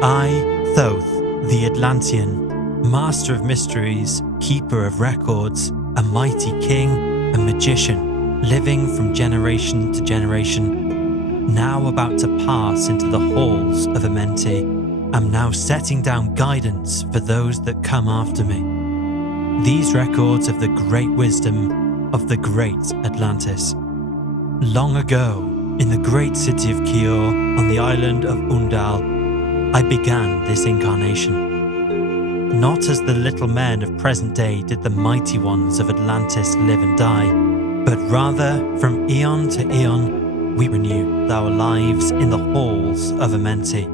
I, Thoth, the Atlantean, master of mysteries, keeper of records, a mighty king, a magician, living from generation to generation, now about to pass into the halls of Amenti, am now setting down guidance for those that come after me. These records of the great wisdom of the great Atlantis. Long ago, in the great city of Kior, on the island of Undal, I began this incarnation. Not as the little men of present day did the mighty ones of Atlantis live and die, but rather from eon to eon we renewed our lives in the halls of Amenti,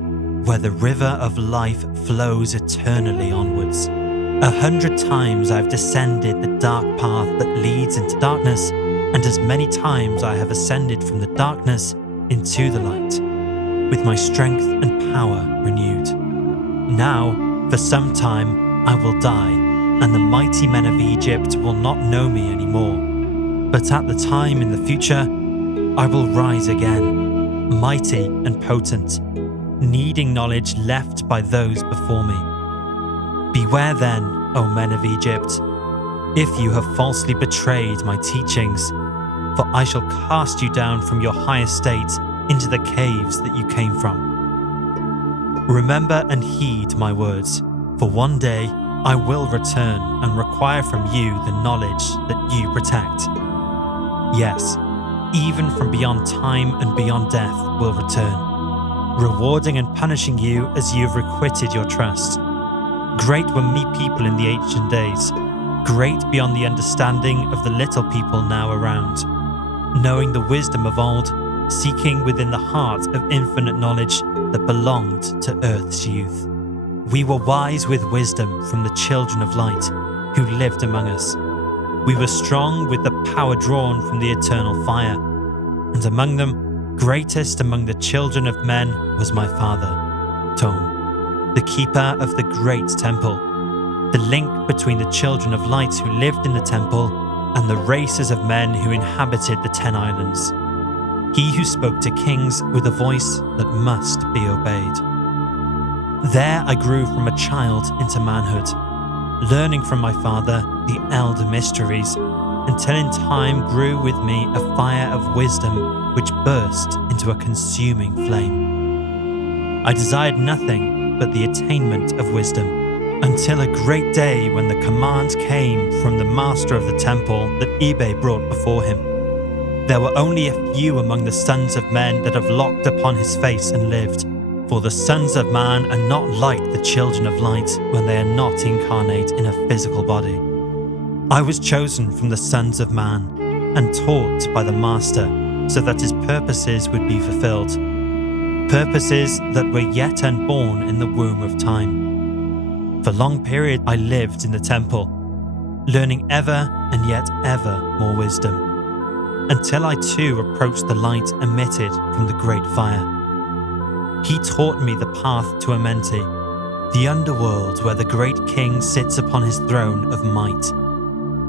where the river of life flows eternally onwards. 100 times I have descended the dark path that leads into darkness, and as many times I have ascended from the darkness into the light, with my strength and power renewed. Now, for some time, I will die, and the mighty men of Egypt will not know me anymore. But at the time in the future, I will rise again, mighty and potent, needing knowledge left by those before me. Beware then, O men of Egypt, if you have falsely betrayed my teachings, for I shall cast you down from your high estate into the caves that you came from. Remember and heed my words, for one day I will return and require from you the knowledge that you protect. Yes, even from beyond time and beyond death will return, rewarding and punishing you as you have requited your trust. Great were me people in the ancient days, great beyond the understanding of the little people now around, knowing the wisdom of old, seeking within the heart of infinite knowledge that belonged to earth's youth. We were wise with wisdom from the children of light who lived among us. We were strong with the power drawn from the eternal fire, and among them, greatest among the children of men was my father, Tom, the keeper of the great temple, the link between the children of light who lived in the temple and the races of men who inhabited the 10 islands. He who spoke to kings with a voice that must be obeyed. There I grew from a child into manhood, learning from my father the elder mysteries, until in time grew with me a fire of wisdom which burst into a consuming flame. I desired nothing but the attainment of wisdom, until a great day when the command came from the master of the temple that Ebe brought before him. There were only a few among the sons of men that have looked upon his face and lived, for the sons of man are not like the children of light when they are not incarnate in a physical body. I was chosen from the sons of man and taught by the master so that his purposes would be fulfilled, purposes that were yet unborn in the womb of time. For long period I lived in the temple, learning ever and yet ever more wisdom, until I too approached the light emitted from the great fire. He taught me the path to Amenti, the underworld where the great king sits upon his throne of might.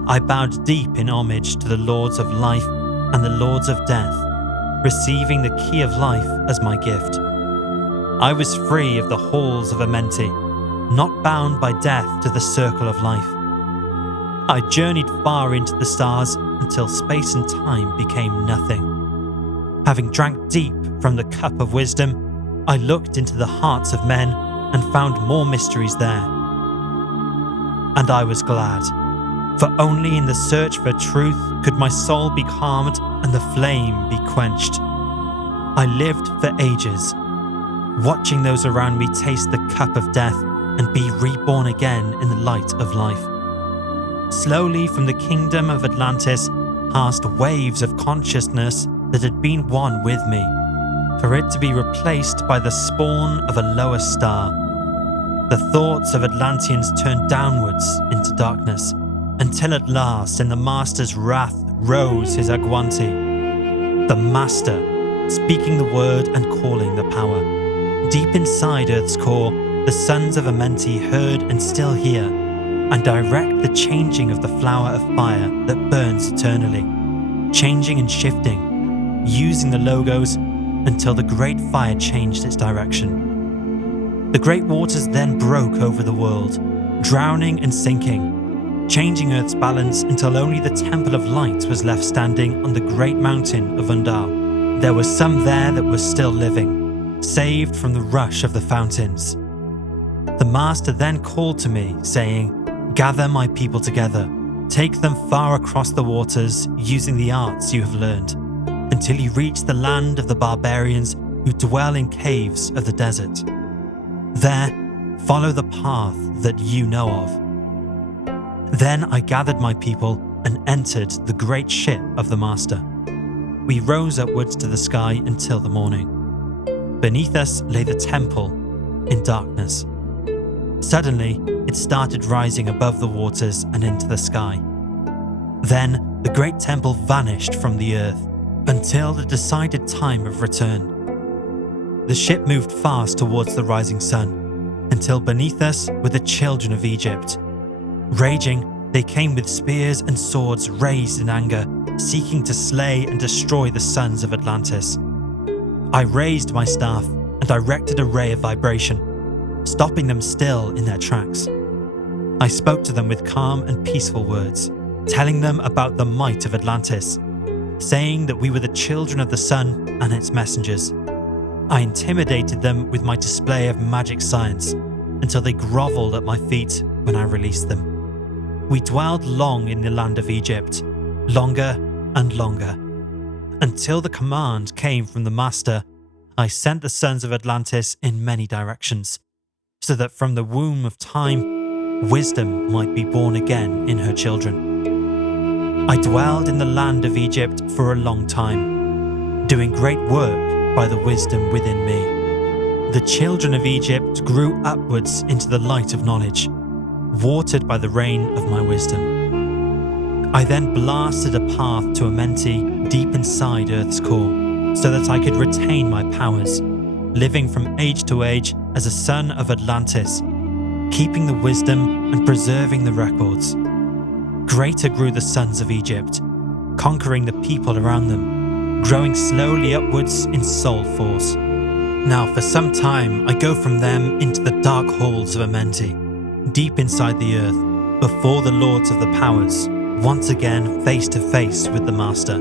I bowed deep in homage to the lords of life and the lords of death, receiving the key of life as my gift. I was free of the halls of Amenti, not bound by death to the circle of life. I journeyed far into the stars until space and time became nothing. Having drank deep from the cup of wisdom, I looked into the hearts of men and found more mysteries there. And I was glad, for only in the search for truth could my soul be calmed and the flame be quenched. I lived for ages, watching those around me taste the cup of death and be reborn again in the light of life. Slowly from the kingdom of Atlantis passed waves of consciousness that had been one with me, for it to be replaced by the spawn of a lower star. The thoughts of Atlanteans turned downwards into darkness, until at last in the master's wrath rose his Agwanti, the master, speaking the word and calling the power. Deep inside Earth's core, the sons of Amenti heard and still hear, and direct the changing of the flower of fire that burns eternally, changing and shifting, using the logos until the great fire changed its direction. The great waters then broke over the world, drowning and sinking, changing Earth's balance until only the Temple of Light was left standing on the great mountain of Undar. There were some there that were still living, saved from the rush of the fountains. The Master then called to me, saying, "Gather my people together, take them far across the waters using the arts you have learned, until you reach the land of the barbarians who dwell in caves of the desert. There, follow the path that you know of." Then I gathered my people and entered the great ship of the Master. We rose upwards to the sky until the morning. Beneath us lay the temple in darkness. Suddenly, it started rising above the waters and into the sky. Then the great temple vanished from the earth until the decided time of return. The ship moved fast towards the rising sun, until beneath us were the children of Egypt. Raging, they came with spears and swords raised in anger, seeking to slay and destroy the sons of Atlantis. I raised my staff and directed a ray of vibration, stopping them still in their tracks. I spoke to them with calm and peaceful words, telling them about the might of Atlantis, saying that we were the children of the sun and its messengers. I intimidated them with my display of magic science until they groveled at my feet when I released them. We dwelled long in the land of Egypt, longer and longer, until the command came from the Master. I sent the sons of Atlantis in many directions, so that from the womb of time, wisdom might be born again in her children. I dwelled in the land of Egypt for a long time, doing great work by the wisdom within me. The children of Egypt grew upwards into the light of knowledge, watered by the rain of my wisdom. I then blasted a path to Amenti deep inside Earth's core, so that I could retain my powers, living from age to age as a son of Atlantis, keeping the wisdom and preserving the records. Greater grew the sons of Egypt, conquering the people around them, growing slowly upwards in soul force. Now for some time I go from them into the dark halls of Amenti, deep inside the earth, before the lords of the powers, once again face to face with the Master.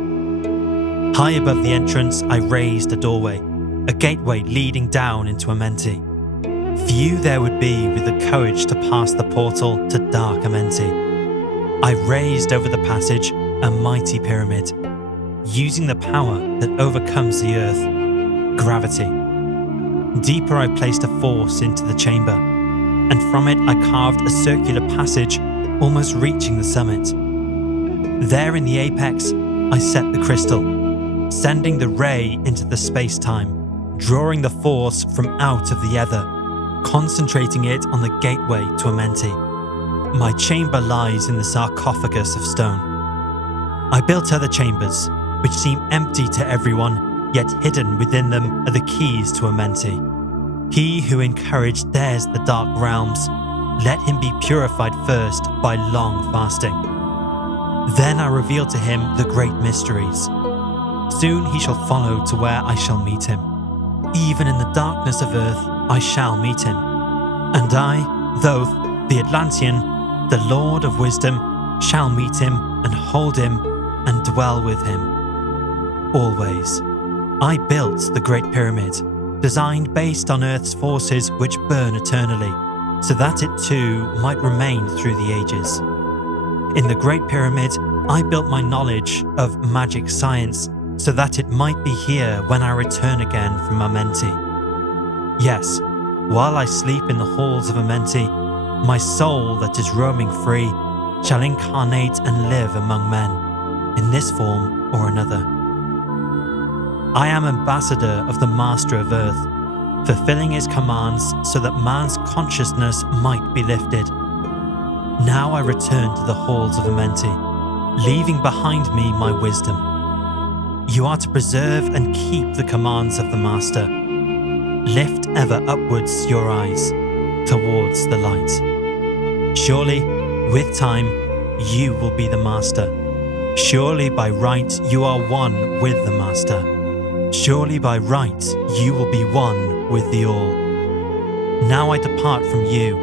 High above the entrance I raised a doorway, a gateway leading down into Amenti. Few there would be with the courage to pass the portal to dark Amenti. I raised over the passage a mighty pyramid, using the power that overcomes the earth, gravity. Deeper I placed a force into the chamber, and from it I carved a circular passage almost reaching the summit. There in the apex I set the crystal, sending the ray into the space-time, drawing the force from out of the ether, concentrating it on the gateway to Amenti. My chamber lies in the sarcophagus of stone. I built other chambers, which seem empty to everyone, yet hidden within them are the keys to Amenti. He who in courage dares the dark realms, let him be purified first by long fasting. Then I reveal to him the great mysteries. Soon he shall follow to where I shall meet him. Even in the darkness of earth I shall meet him. And I, Thoth, the Atlantean, the Lord of Wisdom, shall meet him and hold him and dwell with him. Always. I built the Great Pyramid, designed based on Earth's forces which burn eternally, so that it too might remain through the ages. In the Great Pyramid, I built my knowledge of magic science, so that it might be here when I return again from Amenti. Yes, while I sleep in the halls of Amenti, my soul that is roaming free shall incarnate and live among men, in this form or another. I am ambassador of the Master of Earth, fulfilling his commands so that man's consciousness might be lifted. Now I return to the halls of Amenti, leaving behind me my wisdom. You are to preserve and keep the commands of the Master. Lift ever upwards your eyes towards the light. Surely, with time, you will be the Master. Surely by right you are one with the Master. Surely by right you will be one with the All. Now I depart from you.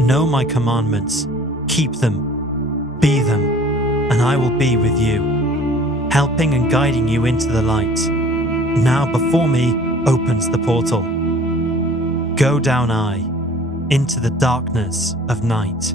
Know my commandments, keep them, be them, and I will be with you, helping and guiding you into the light. Now before me opens the portal. Go down I, into the darkness of night.